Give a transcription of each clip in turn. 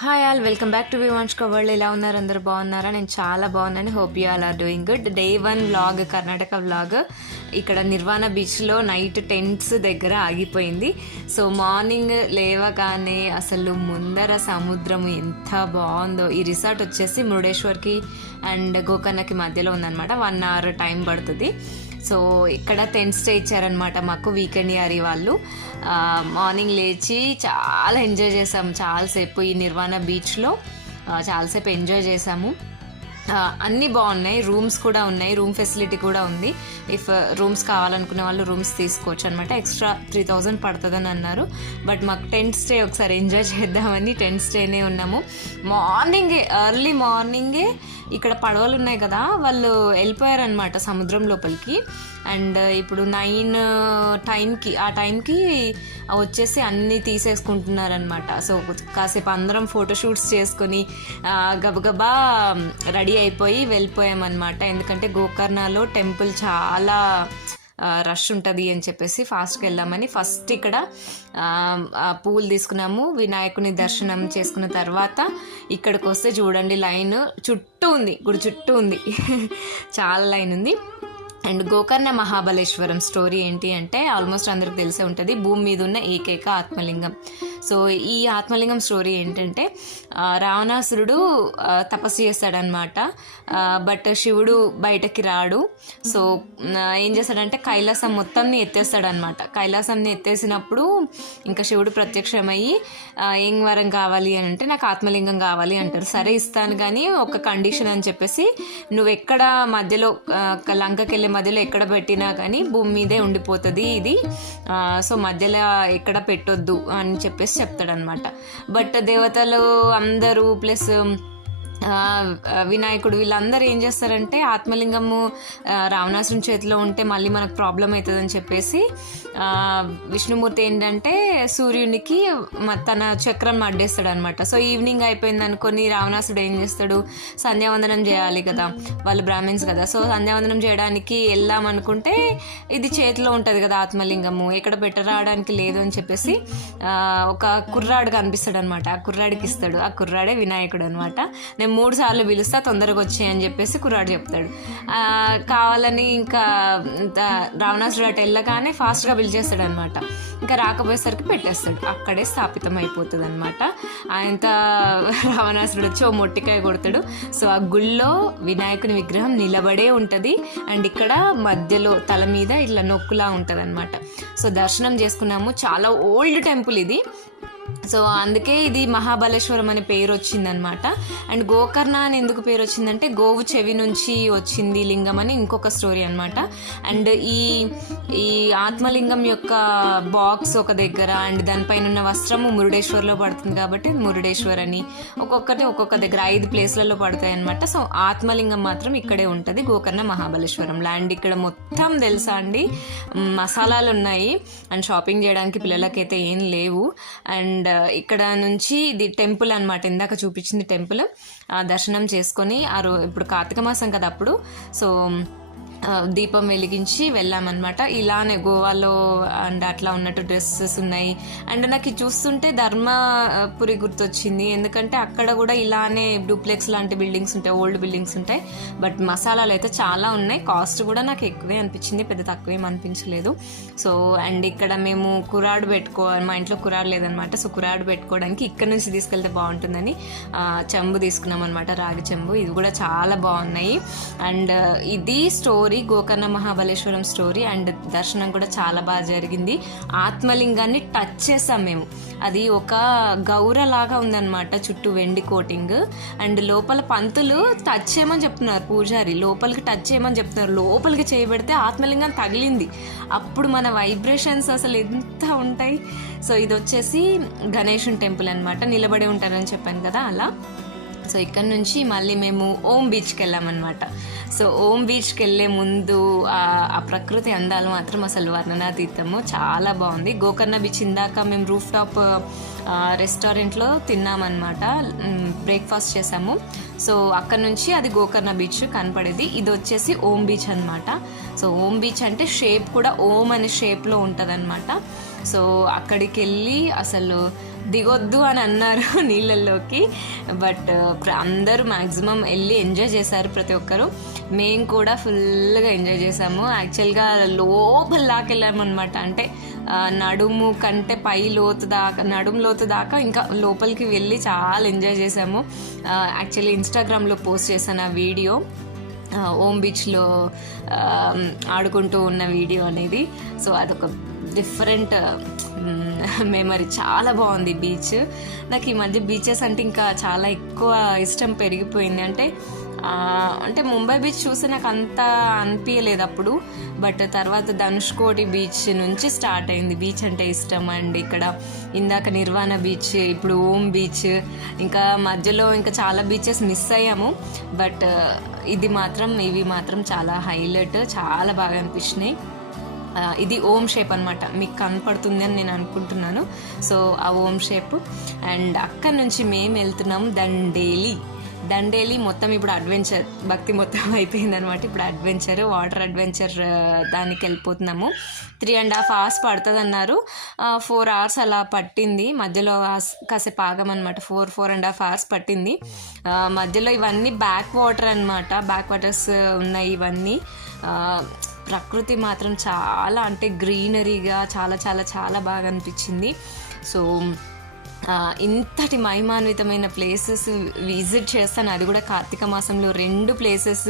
Hi all welcome back to Vivan's world ఎలా ఉన్నారు? అందరూ బాగున్నారా? నేను చాలా బాగున్నాను. Hope you all are doing good day one vlog Karnataka vlog ఇక్కడ నిర్వాణ బీచ్లో నైట్ టెంట్స్ దగ్గర ఆగిపోయింది. సో మార్నింగ్ లేవగానే అసలు ముందర సముద్రం ఎంత బాగుందో. ఈ రిసార్ట్ వచ్చేసి మురుడేశ్వర్కి అండ్ గోకర్ణకి మధ్యలో ఉందన్నమాట. వన్ అవర్ టైం పడుతుంది. సో ఇక్కడ టెంట్ స్టే ఇచ్చారనమాట మాకు వీకెండ్ యారీ వాళ్ళు. మార్నింగ్ లేచి చాలా ఎంజాయ్ చేసాము చాలాసేపు ఈ నిర్వాణ బీచ్లో చాలాసేపు ఎంజాయ్ చేసాము. అన్నీ బాగున్నాయి. రూమ్స్ కూడా ఉన్నాయి. రూమ్ ఫెసిలిటీ కూడా ఉంది. ఇఫ్ రూమ్స్ కావాలనుకునే వాళ్ళు రూమ్స్ తీసుకోవచ్చు అనమాట ఎక్స్ట్రా త్రీ థౌజండ్ పడుతుందని అన్నారు. బట్ మాకు టెంట్ స్టే ఒకసారి ఎంజాయ్ చేద్దామని టెంట్ స్టేనే ఉన్నాము. మార్నింగే ఎర్లీ మార్నింగే ఇక్కడ పడవలు ఉన్నాయి కదా. వాళ్ళు వెళ్ళిపోయారనమాట సముద్రం లోపలికి. అండ్ ఇప్పుడు నైన్ uh, టైంకి ఆ టైంకి వచ్చేసి అన్నీ తీసేసుకుంటున్నారనమాట సో కాసేపు అందరం ఫోటోషూట్స్ చేసుకొని గబగబా రెడీ అయిపోయి వెళ్ళిపోయామన్నమాట. ఎందుకంటే గోకర్ణలో టెంపుల్ చాలా రష్ ఉంటుంది అని చెప్పేసి ఫాస్ట్గా వెళ్ళామని ఫస్ట్ ఇక్కడ పూలు తీసుకున్నాము. వినాయకుని దర్శనం చేసుకున్న తర్వాత ఇక్కడికి వస్తే చూడండి లైన్ చుట్టూ ఉంది. గుడి చుట్టూ ఉంది. చాలా లైన్ ఉంది. అండ్ గోకర్ణ మహాబలేశ్వరం స్టోరీ ఏంటి అంటే ఆల్మోస్ట్ అందరికి తెలిసే ఉంటుంది. భూమి మీద ఉన్న ఏకైక ఆత్మలింగం. సో ఈ ఆత్మలింగం స్టోరీ ఏంటంటే రావణాసురుడు తపస్సు చేస్తాడనమాట బట్ శివుడు బయటకి రాడు. సో ఏం చేస్తాడంటే కైలాసం మొత్తంని ఎత్తేస్తాడనమాట కైలాసంని ఎత్తేసినప్పుడు ఇంకా శివుడు ప్రత్యక్షమయ్యి ఏం వరం కావాలి అని అంటే నాకు ఆత్మలింగం కావాలి అంటారు సరే ఇస్తాను కానీ ఒక కండిషన్ అని చెప్పేసి నువ్వు ఎక్కడ మధ్యలో లంకకి వెళ్ళే మధ్యలో ఎక్కడ పెట్టినా కానీ భూమి మీదే ఉండిపోతుంది ఇది. సో మధ్యలో ఎక్కడ పెట్టొద్దు అని చెప్పేసి చెప్తాడనమాట బట్ దేవతలు అందరూ ప్లస్ వినాయకుడు వీళ్ళందరూ ఏం చేస్తారంటే ఆత్మలింగము ఆ, చేతిలో ఉంటే మళ్ళీ మనకు ప్రాబ్లం అవుతుందని చెప్పేసి విష్ణుమూర్తి ఏంటంటే సూర్యునికి తన చక్రం అడ్డేస్తాడు అనమాట సో ఈవినింగ్ అయిపోయింది అనుకొని రావణాసుడు ఏం చేస్తాడు? సంధ్యావందనం చేయాలి కదా. వాళ్ళు బ్రాహ్మిన్స్ కదా. సో సంధ్యావందనం చేయడానికి వెళ్దాం అనుకుంటే ఇది చేతిలో ఉంటుంది కదా ఆత్మలింగము. ఎక్కడ పెట్టరావడానికి లేదు అని చెప్పేసి ఒక కుర్రాడు కనిపిస్తాడు అనమాట ఆ కుర్రాడికి ఇస్తాడు. ఆ కుర్రాడే వినాయకుడు అనమాట నేను మూడు సార్లు పిలుస్తా తొందరగా వచ్చాయి అని చెప్పేసి కుర్రాడు చెప్తాడు. కావాలని ఇంకా రావణాసుడు అటు వెళ్ళగానే ఫాస్ట్గా పిలిచేస్తాడు అనమాట ఇంకా రాకపోయేసరికి పెట్టేస్తాడు. అక్కడే స్థాపితం అయిపోతుంది అనమాట ఆయనత రావణాసుడు వచ్చి ఓ మొట్టికాయ కొడతాడు. సో ఆ గుళ్ళో వినాయకుని విగ్రహం నిలబడే ఉంటుంది. అండ్ ఇక్కడ మధ్యలో తల మీద ఇట్లా నొక్కులా ఉంటుంది అనమాట సో దర్శనం చేసుకున్నాము. చాలా ఓల్డ్ టెంపుల్ ఇది. సో అందుకే ఇది మహాబలేశ్వరం అనే పేరు వచ్చిందనమాట అండ్ గోకర్ణ అని ఎందుకు పేరు వచ్చిందంటే గోవు చెవి నుంచి వచ్చింది లింగం అని ఇంకొక స్టోరీ అనమాట అండ్ ఈ ఈ ఆత్మలింగం యొక్క బాక్స్ ఒక దగ్గర అండ్ దానిపైన ఉన్న వస్త్రము మురుడేశ్వర్లో పడుతుంది కాబట్టి మురుడేశ్వర్ అని. ఒక్కొక్కటి ఒక్కొక్క దగ్గర ఐదు ప్లేస్లలో పడతాయి అనమాట సో ఆత్మలింగం మాత్రం ఇక్కడే ఉంటుంది గోకర్ణ మహాబలేశ్వరం ల్యాండ్ ఇక్కడ మొత్తం తెలుసా అండి? మసాలాలు ఉన్నాయి అండ్ షాపింగ్ చేయడానికి పిల్లలకైతే ఏం లేవు. అండ్ ఇక్కడ నుంచి ఇది టెంపుల్ అనమాట ఇందాక చూపించింది టెంపుల్. దర్శనం చేసుకొని ఆ రో ఇప్పుడు కార్తీక మాసం కదా అప్పుడు. సో దీపం వెలిగించి వెళ్ళామన్నమాట. ఇలానే గోవాలో అండ్ అట్లా ఉన్నట్టు డ్రెస్సెస్ ఉన్నాయి. అండ్ నాకు చూస్తుంటే ధర్మపురి గుర్తొచ్చింది. ఎందుకంటే అక్కడ కూడా ఇలానే డూప్లెక్స్ లాంటి బిల్డింగ్స్ ఉంటాయి ఓల్డ్ బిల్డింగ్స్ ఉంటాయి. బట్ మసాలాలు అయితే చాలా ఉన్నాయి. కాస్ట్ కూడా నాకు ఎక్కువే అనిపించింది పెద్ద తక్కువేం అనిపించలేదు. సో అండ్ ఇక్కడ మేము కురాడు పెట్టుకో మా ఇంట్లో కురాడు లేదనమాట సో కురాడు పెట్టుకోవడానికి ఇక్కడ నుంచి తీసుకెళ్తే బాగుంటుందని చెంబు తీసుకున్నాం అనమాట రాగి చెంబు. ఇది కూడా చాలా బాగున్నాయి. అండ్ ఇది story Gokarna Mahabaleshwaram story and దర్శనం కూడా చాలా బాగా జరిగింది. ఆత్మలింగాన్ని టచ్ చేసాం మేము. అది ఒక గౌర లాగా ఉందన్నమాట చుట్టూ వెండి కోటింగ్. అండ్ లోపల పంతులు టచ్ చేయమని చెప్తున్నారు పూజారి. లోపలికి టచ్ చేయమని చెప్తున్నారు. లోపలికి చేయబెడితే ఆత్మలింగం తగిలింది. అప్పుడు మన వైబ్రేషన్స్ అసలు ఎంత ఉంటాయి? సో ఇది వచ్చేసి గణేషుని టెంపుల్ అనమాట నిలబడి ఉంటారని చెప్పాను కదా అలా. సో ఇక్కడ నుంచి మళ్ళీ మేము ఓం బీచ్కి వెళ్ళామన్నమాట. సో ఓం బీచ్కి వెళ్ళే ముందు ఆ ప్రకృతి అందాలు మాత్రం అసలు వర్ణనాతీతము. చాలా బాగుంది. గోకర్ణ బీచ్ ఇందాక మేము రూఫ్ టాప్ రెస్టారెంట్లో తిన్నామన్నమాట. బ్రేక్ఫాస్ట్ చేసాము. సో అక్కడ నుంచి అది గోకర్ణ బీచ్ కనపడేది. ఇది వచ్చేసి ఓం బీచ్ అనమాట సో ఓం బీచ్ అంటే షేప్ కూడా ఓం అనే షేప్లో ఉంటుంది సో అక్కడికి వెళ్ళి అసలు దిగొద్దు అని అన్నారు నీళ్ళల్లోకి. బట్ uh, అందరూ మ్యాక్సిమం వెళ్ళి ఎంజాయ్ చేశారు ప్రతి ఒక్కరు. మేము కూడా ఫుల్గా ఎంజాయ్ చేసాము యాక్చువల్గా లోపల దాకా అనమాట అంటే నడుము కంటే పై లోతు దాకా నడుము లోతు దాకా ఇంకా లోపలికి వెళ్ళి చాలా ఎంజాయ్ చేసాము యాక్చువల్లీ ఇన్స్టాగ్రామ్లో పోస్ట్ చేశాను ఆ వీడియో. ఓం బీచ్లో ఆడుకుంటూ ఉన్న వీడియో అనేది. సో అదొక డిఫరెంట్ మెమరీ చాలా బాగుంది బీచ్. నాకు ఈ మధ్య బీచెస్ అంటే ఇంకా చాలా ఎక్కువ ఇష్టం పెరిగిపోయింది. అంటే అంటే ముంబై బీచ్ చూసి నాకు అంత అనిపించలేదు అప్పుడు. బట్ తర్వాత ధనుష్కోటి బీచ్ నుంచి స్టార్ట్ అయింది. బీచ్ అంటే ఇష్టం. అండి ఇక్కడ ఇందాక నిర్వాణ బీచ్ ఇప్పుడు ఓం బీచ్ ఇంకా మధ్యలో ఇంకా చాలా బీచెస్ మిస్ అయ్యాము. బట్ ఇది మాత్రం ఇవి మాత్రం చాలా హైలైట్ చాలా బాగా అనిపించినాయి. ఇది ఓం షేప్ అనమాట మీకు కనపడుతుంది అని నేను అనుకుంటున్నాను. సో ఆ ఓం షేప్. అండ్ అక్కడి నుంచి మేము వెళ్తున్నాం దండేలి. దండేలి మొత్తం ఇప్పుడు అడ్వెంచర్ భక్తి మొత్తం అయిపోయింది అనమాట ఇప్పుడు అడ్వెంచర్ వాటర్ అడ్వెంచర్ దానికి వెళ్ళిపోతున్నాము. త్రీ అండ్ హాఫ్ అవర్స్ పడుతుంది అన్నారు ఫోర్ అవర్స్ అలా పట్టింది. మధ్యలో కాసేపు ఆగమన్నమాట. Four four and half hours పట్టింది. మధ్యలో ఇవన్నీ బ్యాక్ వాటర్ అనమాట బ్యాక్ వాటర్స్ ఉన్నాయి ఇవన్నీ. ప్రకృతి మాత్రం చాలా అంటే గ్రీనరీగా చాలా చాలా చాలా బాగా అనిపించింది. సో ఇంతటి మహిమాన్వితమైన ప్లేసెస్ విజిట్ చేస్తాను. అది కూడా కార్తీక మాసంలో రెండు ప్లేసెస్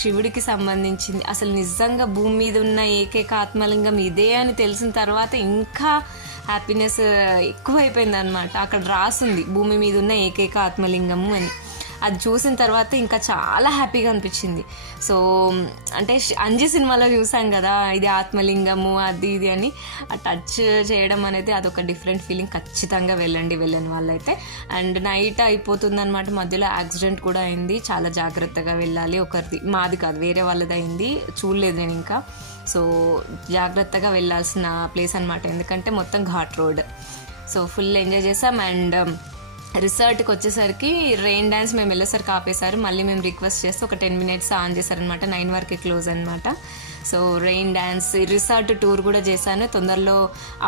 శివుడికి సంబంధించింది. అసలు నిజంగా భూమి మీద ఉన్న ఏకైక ఆత్మలింగం ఇదే అని తెలిసిన తర్వాత ఇంకా హ్యాపీనెస్ ఎక్కువైపోయింది అనమాట అక్కడ రాసుంది భూమి మీద ఉన్న ఏకైక ఆత్మలింగము అని. అది చూసిన తర్వాత ఇంకా చాలా హ్యాపీగా అనిపించింది. సో అంటే ష్- అంజి సినిమాలో చూసాం కదా ఇది ఆత్మలింగము అది ఇది అని. ఆ టచ్ చేయడం అనేది అదొక డిఫరెంట్ ఫీలింగ్. ఖచ్చితంగా వెళ్ళండి వెళ్ళని వాళ్ళైతే. అండ్ నైట్ అయిపోతుందనమాట మధ్యలో యాక్సిడెంట్ కూడా అయింది. చాలా జాగ్రత్తగా వెళ్ళాలి. ఒకరిది మాది కాదు వేరే వాళ్ళది అయింది. చూడలేదు నేను ఇంకా. సో జాగ్రత్తగా వెళ్ళాల్సిన ప్లేస్ అనమాట ఎందుకంటే మొత్తం ghat road. So full enjoy చేసాం. అండ్ రిసార్ట్కి వచ్చేసరికి రెయిన్ డ్యాన్స్ మేము వెళ్ళేసరికి ఆపేశారు. మళ్ళీ మేము రిక్వెస్ట్ చేస్తే ఒక టెన్ మినిట్స్ ఆన్ చేశారనమాట నైన్ వరకు క్లోజ్ అనమాట so rain dance resort tour కూడా చేశాను. తొందరలో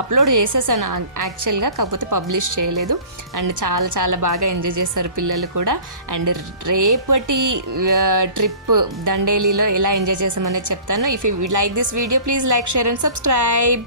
అప్లోడ్ చేసేసాను యాక్చువల్గా కాకపోతే పబ్లిష్ చేయలేదు. అండ్ చాలా చాలా బాగా ఎంజాయ్ చేశారు పిల్లలు కూడా. అండ్ రేపటి ట్రిప్ దండేలీలో ఎలా ఎంజాయ్ చేసామనేది చెప్తాను. If you like this video please like share and subscribe